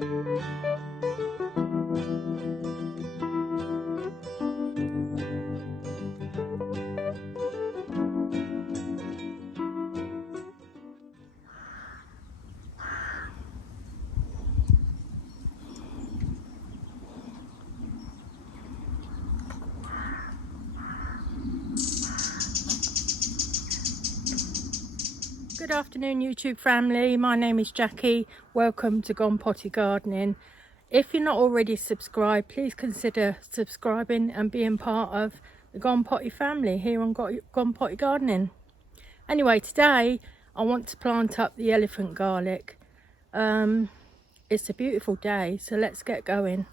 Good afternoon YouTube family, my name is Jackie. Welcome to Gone Potty Gardening. If you're not already subscribed, please consider subscribing and being part of the Gone Potty family here on Gone Potty Gardening. Anyway, today I want to plant up the elephant garlic. It's a beautiful day, so let's get going.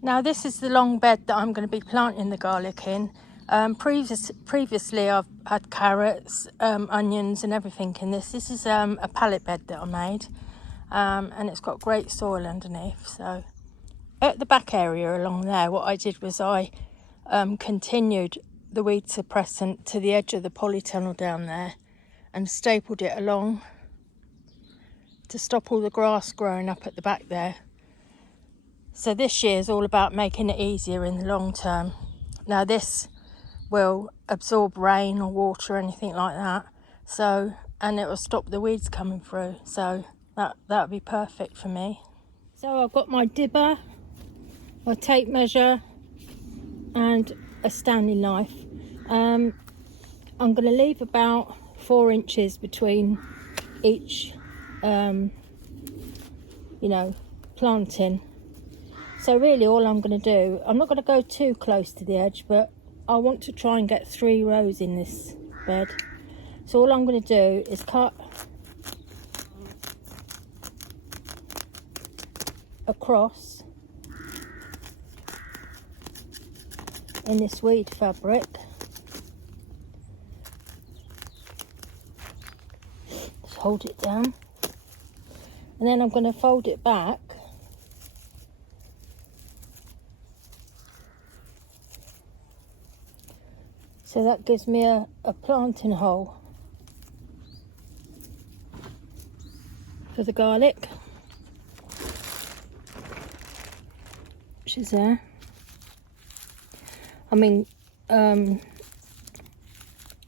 Now this is the long bed that I'm going to be planting the garlic in. Previously I've had carrots, onions and everything in this. This is a pallet bed that I made, and it's got great soil underneath. So at the back area along there, what I did was I continued the weed suppressant to the edge of the polytunnel down there and stapled it along to stop all the grass growing up at the back there. So this year is all about making it easier in the long term. Now this will absorb rain or water or anything like that, so, and it will stop the weeds coming through, so that would be perfect for me. So I've got my dibber, my tape measure and a Stanley knife. I'm going to leave about 4 inches between each planting. So really all I'm going to do, I'm not going to go too close to the edge, but I want to try and get 3 rows in this bed. So all I'm going to do is cut across in this weed fabric. Just hold it down. And then I'm going to fold it back. So that gives me a planting hole for the garlic, which is there. I mean,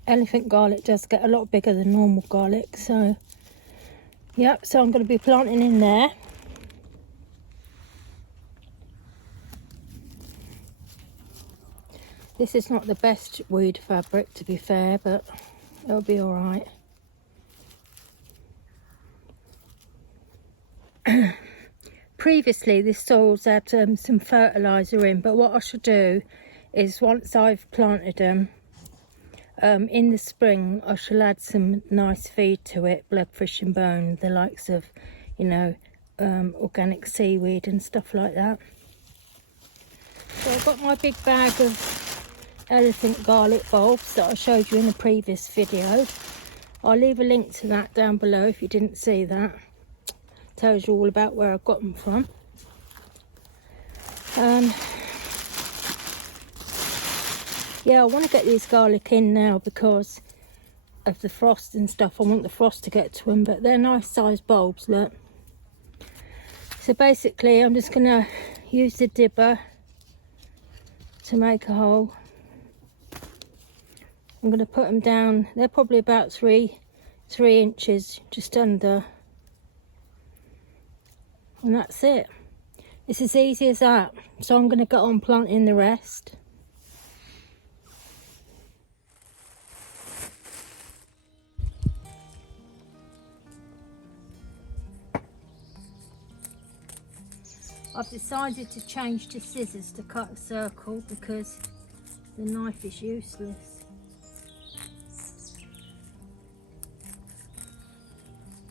elephant garlic does get a lot bigger than normal garlic, so yep, so I'm going to be planting in there. This is not the best weed fabric, to be fair, but it'll be all right. Previously, this soil's had some fertiliser in, but what I should do is once I've planted them, in the spring, I shall add some nice feed to it, bloodfish and bone, the likes of, organic seaweed and stuff like that. So I've got my big bag of elephant garlic bulbs that I showed you in a previous video. I'll leave a link to that down below if you didn't see that. Tells you all about where I got them from. Yeah, I want to get these garlic in now because of the frost and stuff. I want the frost to get to them, but they're nice sized bulbs, look. So basically I'm just going to use the dibber to make a hole. I'm going to put them down. They're probably about 3 inches, just under. And that's it. It's as easy as that. So I'm going to get on planting the rest. I've decided to change to scissors to cut a circle because the knife is useless.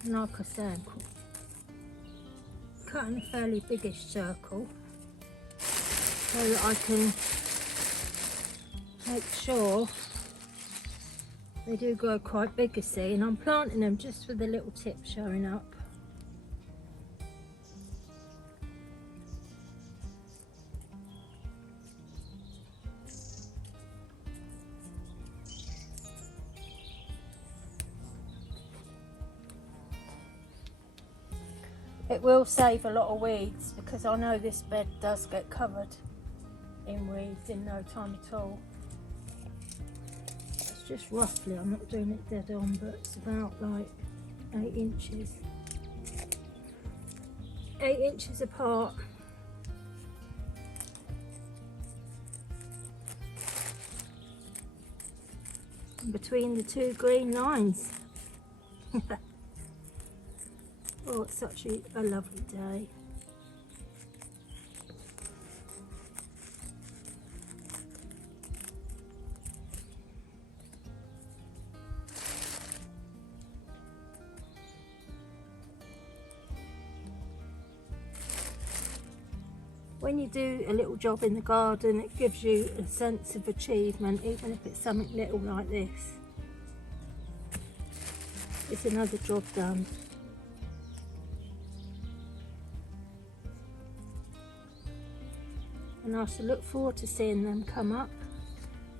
Like I said, cutting a fairly biggish circle so that I can make sure they do grow quite big, you see, and I'm planting them just with the little tip showing up. It will save a lot of weeds, because I know this bed does get covered in weeds in no time at all. It's just roughly, I'm not doing it dead on, but it's about like 8 inches. 8 inches apart. Between the two green lines. Oh, it's such a lovely day. When you do a little job in the garden, it gives you a sense of achievement, even if it's something little like this. It's another job done. And I shall look forward to seeing them come up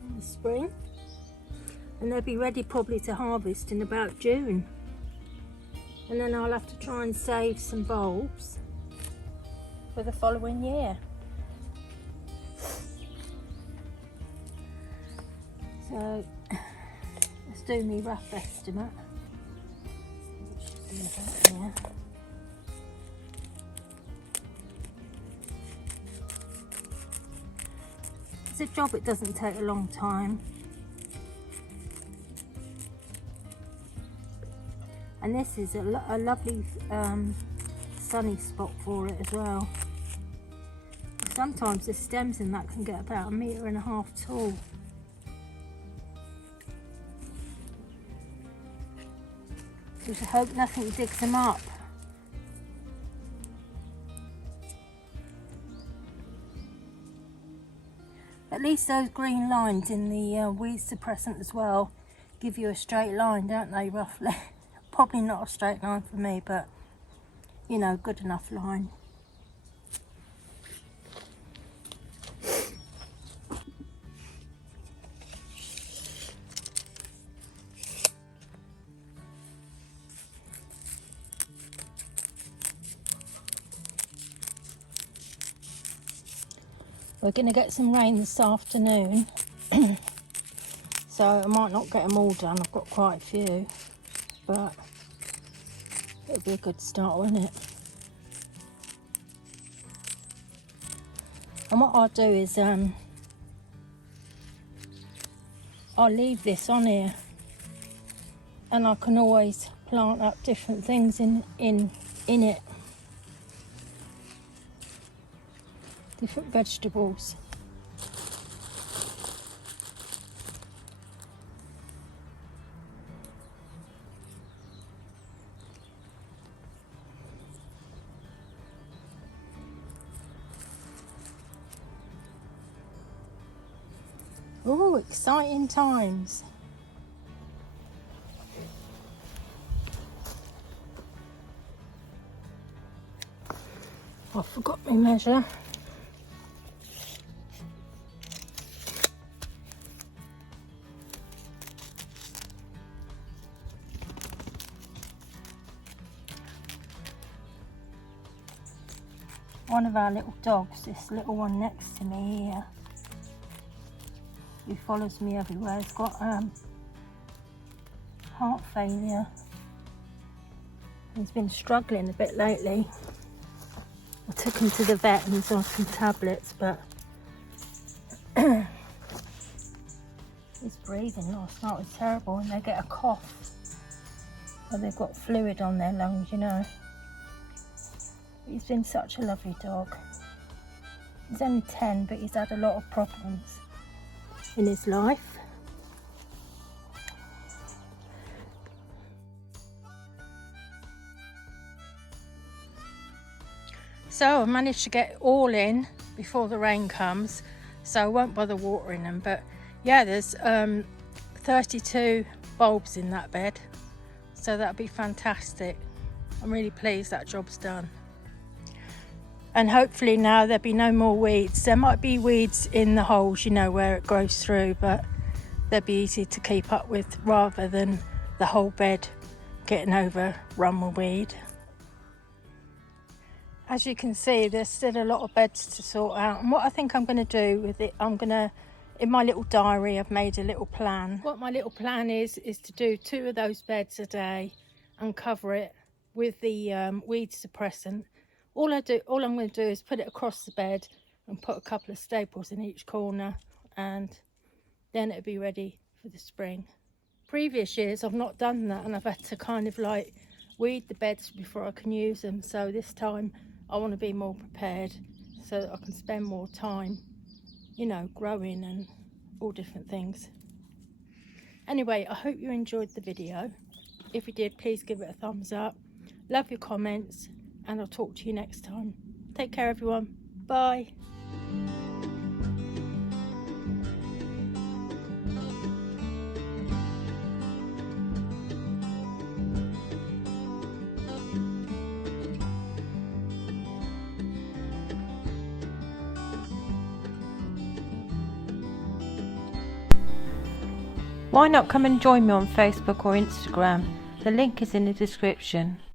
in the spring. And they'll be ready probably to harvest in about June. And then I'll have to try and save some bulbs for the following year. So let's do me rough estimate. Should be about here. It's a job, it doesn't take a long time. And this is a lovely sunny spot for it as well. Sometimes the stems in that can get about 1.5 meters tall. Just hope nothing digs them up. At least those green lines in the weed suppressant as well give you a straight line, don't they, roughly? Probably not a straight line for me, but you know, good enough line. We're going to get some rain this afternoon, so I might not get them all done. I've got quite a few, but it'll be a good start, won't it? And what I'll do is I'll leave this on here, and I can always plant up different things in it. Different vegetables. Oh, exciting times. I forgot my measure. One of our little dogs, this little one next to me here, who follows me everywhere, has got heart failure. He's been struggling a bit lately. I took him to the vet and he's on some tablets, but his breathing last night was terrible, and they get a cough, or they've got fluid on their lungs, you know. He's been such a lovely dog. He's only 10, but he's had a lot of problems in his life. So I managed to get all in before the rain comes, so I won't bother watering them. But yeah, there's 32 bulbs in that bed, so that'll be fantastic. I'm really pleased that job's done. And hopefully now there'll be no more weeds. There might be weeds in the holes, you know, where it grows through, but they'll be easy to keep up with rather than the whole bed getting overrun with weed. As you can see, there's still a lot of beds to sort out, and what I think I'm going to do with it, in my little diary I've made a little plan. What my little plan is to do 2 of those beds a day and cover it with the weed suppressant. All I'm going to do is put it across the bed and put a couple of staples in each corner, and then it'll be ready for the spring. Previous years I've not done that, and I've had to kind of like weed the beds before I can use them, so this time I want to be more prepared so that I can spend more time, you know, growing and all different things. Anyway, I hope you enjoyed the video. If you did, please give it a thumbs up. Love your comments, and I'll talk to you next time. Take care, everyone. Bye. Why not come and join me on Facebook or Instagram? The link is in the description.